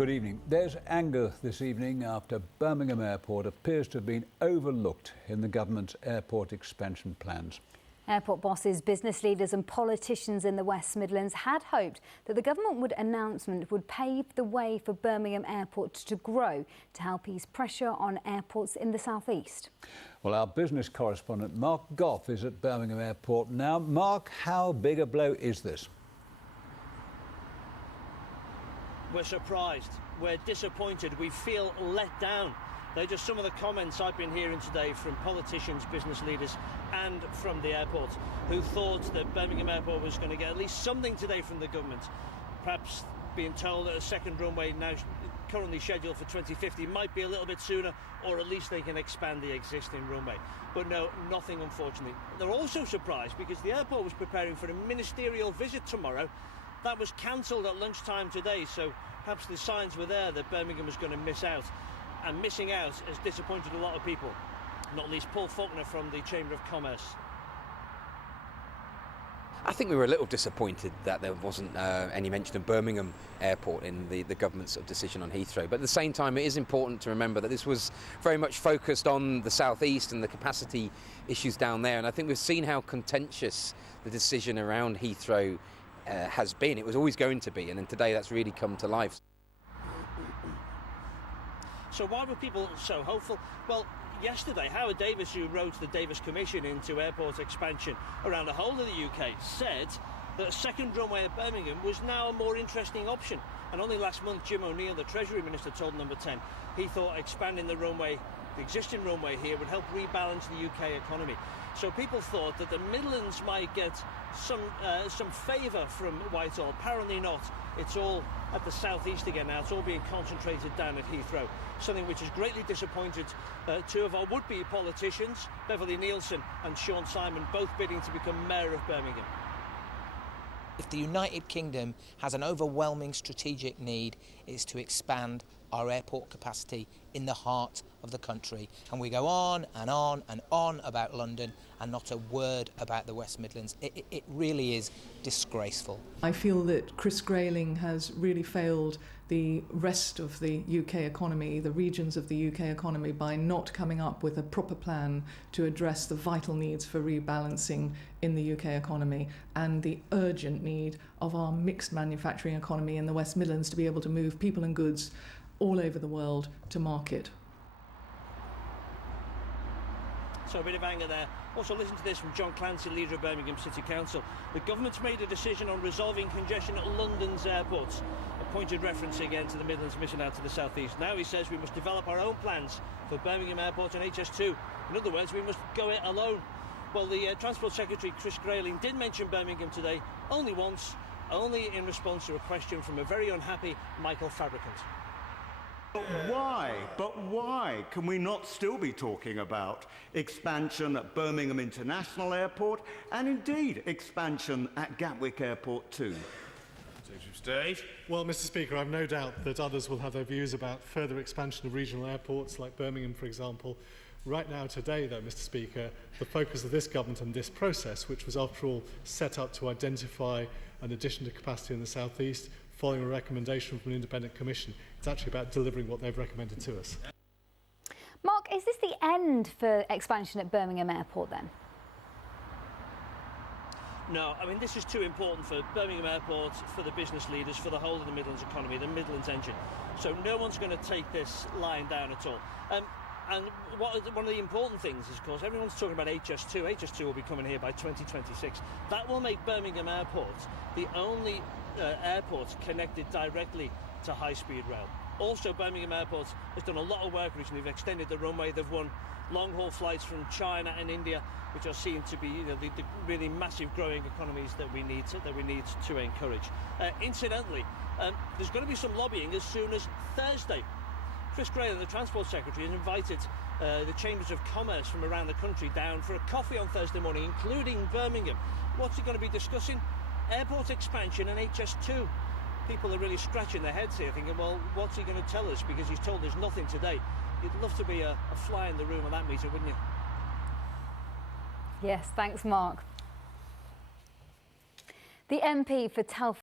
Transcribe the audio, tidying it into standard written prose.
Good evening. There's anger this evening after Birmingham Airport appears to have been overlooked in the government's airport expansion plans. Airport bosses, business leaders and politicians in the West Midlands had hoped that the government announcement would pave the way for Birmingham Airport to grow to help ease pressure on airports in the South East. Well, our business correspondent Mark Goff is at Birmingham Airport now. Mark, how big a blow is this? We're surprised, we're disappointed, we feel let down. They're just some of the comments I've been hearing today from politicians, business leaders and from the airport who thought that Birmingham Airport was going to get at least something today from the government. Perhaps being told that a second runway, now currently scheduled for 2050, might be a little bit sooner, or at least they can expand the existing runway. But no, nothing unfortunately. They're also surprised because the airport was preparing for a ministerial visit tomorrow. That was cancelled at lunchtime today, so perhaps the signs were there that Birmingham was going to miss out. And missing out has disappointed a lot of people, not least Paul FAULKNER from the Chamber of Commerce. I think we were a little disappointed that there wasn't any mention of Birmingham Airport in the government's sort of decision on Heathrow. But at the same time, it is important to remember that this was very much focused on the South East and the capacity issues down there. And I think we've seen how contentious the decision around Heathrow has been. It was always going to be, and then today that's really come to life. So why were people so hopeful? Well, yesterday, Howard Davis, who wrote the Davis Commission into airport expansion around the whole of the UK, said that a second runway at Birmingham was now a more interesting option. And only last month, Jim O'Neill, the Treasury Minister, told Number 10 he thought expanding the runway, the existing runway here, would help rebalance the UK economy. So people thought that the Midlands might get some favour from Whitehall. Apparently not. It's all at the southeast again now. It's all being concentrated down at Heathrow. Something which has greatly disappointed two of our would-be politicians, Beverley NIELSEN and Sean Simon, both bidding to become Mayor of Birmingham. If the United Kingdom has an overwhelming strategic need, it's to expand our airport capacity in the heart of the country. And we go on and on and on about London and not a word about the West Midlands. It really is disgraceful. I feel that Chris Grayling has really failed the rest of the UK economy, the regions of the UK economy, by not coming up with a proper plan to address the vital needs for rebalancing in the UK economy and the urgent need of our mixed manufacturing economy in the West Midlands to be able to move people and goods all over the world to market. So a bit of anger there. Also listen to this from John Clancy, leader of Birmingham City Council. The government's made a decision on resolving congestion at London's airports. A pointed reference again to the Midlands missing out to the South East. Now he says we must develop our own plans for Birmingham Airport and HS2. In other words, we must go it alone. Well, the Transport Secretary Chris Grayling did mention Birmingham today, only once, only in response to a question from a very unhappy Michael Fabricant. But why can we not still be talking about expansion at Birmingham International Airport and indeed expansion at Gatwick Airport too? Steve. Well, Mr. Speaker, I've no doubt that others will have their views about further expansion of regional airports like Birmingham, for example. Right now, today, though, Mr. Speaker, the focus of this government and this process, which was, after all, set up to identify an addition to capacity in the South East, following a recommendation from an independent commission, it's actually about delivering what they've recommended to us. Mark, is this the end for expansion at Birmingham Airport then? No, I mean, this is too important for Birmingham Airport, for the business leaders, for the whole of the Midlands economy, the Midlands engine. So no one's going to take this line down at all. And one of the important things is, of course, everyone's talking about HS2. HS2 will be coming here by 2026. That will make Birmingham Airport the only airport connected directly to high-speed rail. Also, Birmingham Airport has done a lot of work recently. They've extended the runway. They've won long-haul flights from China and India, which are seen to be, the really massive growing economies that we need to encourage. Incidentally, there's going to be some lobbying as soon as Thursday. Chris Grayling, the Transport Secretary, has invited the Chambers of Commerce from around the country down for a coffee on Thursday morning, including Birmingham. What's he going to be discussing? Airport expansion and HS2. People are really scratching their heads here, thinking, well, what's he going to tell us? Because he's told us nothing today. You'd love to be a fly in the room at that meeting, wouldn't you? Yes, thanks, Mark. The MP for Telford